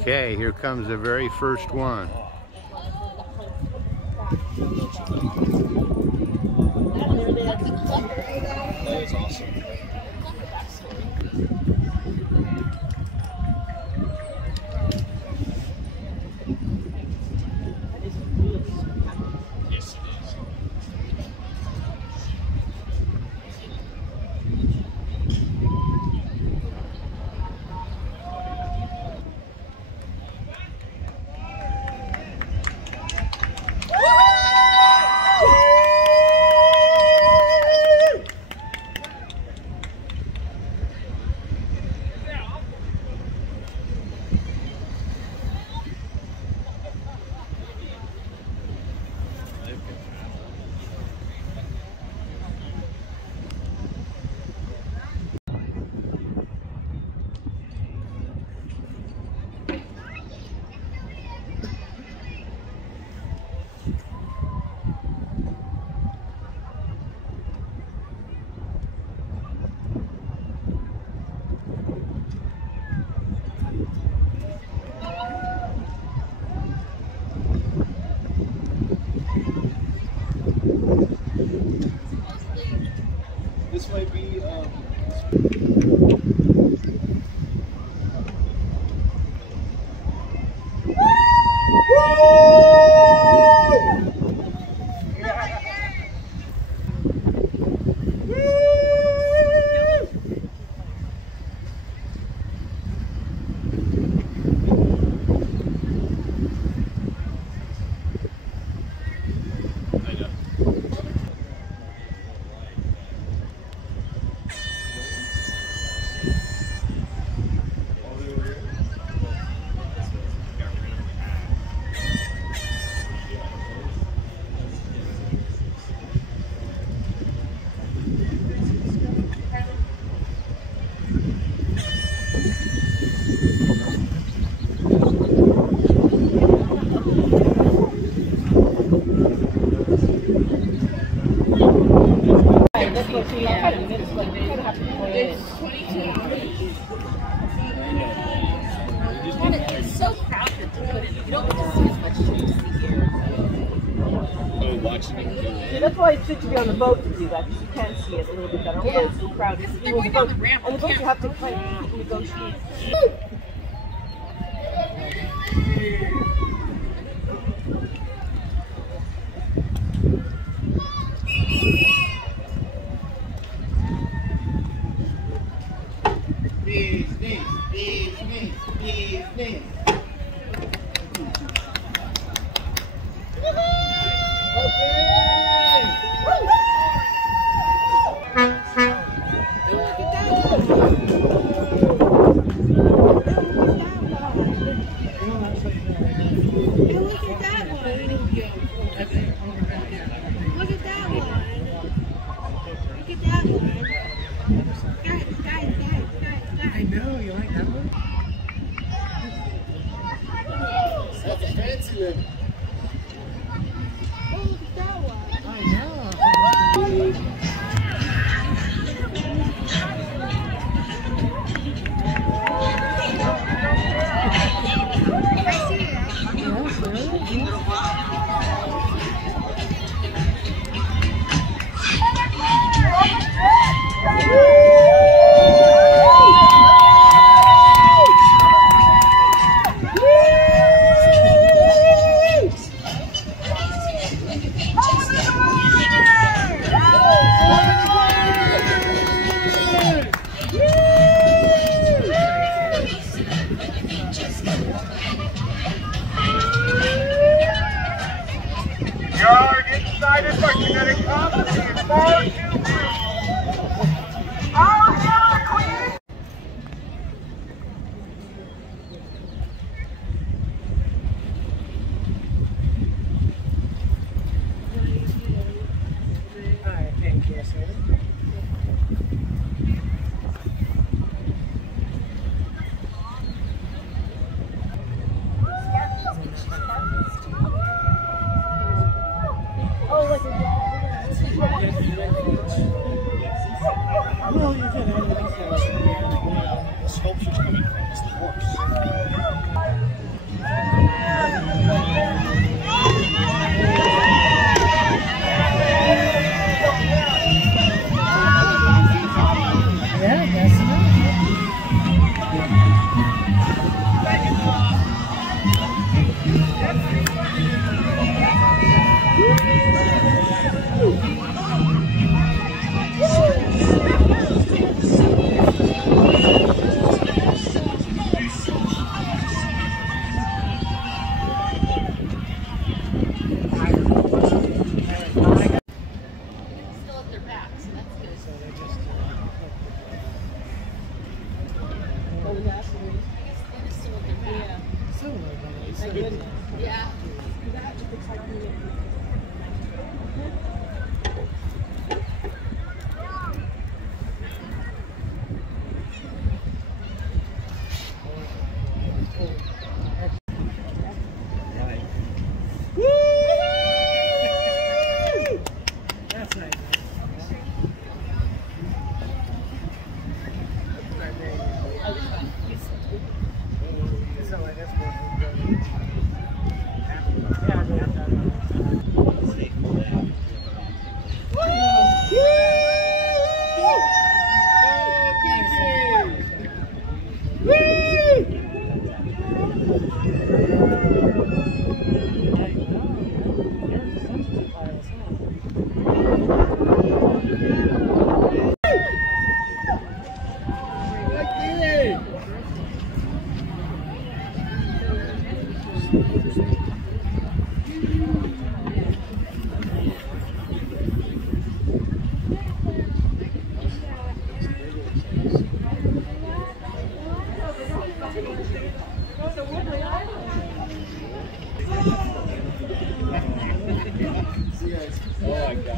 Okay, here comes the very first one. That was awesome. This might be It's so crowded to put in. You don't get to see as much as you see here. oh, watching it. Yeah, that's why it's good to be on the boat to do that, because you can see it a little bit better. Although it's too crowded. They're going down the ramp. On the boat you have to kind of negotiate. I know, you like that one? That's a fancy one. Oh, look at that one. I know. I see it. Oh my gosh.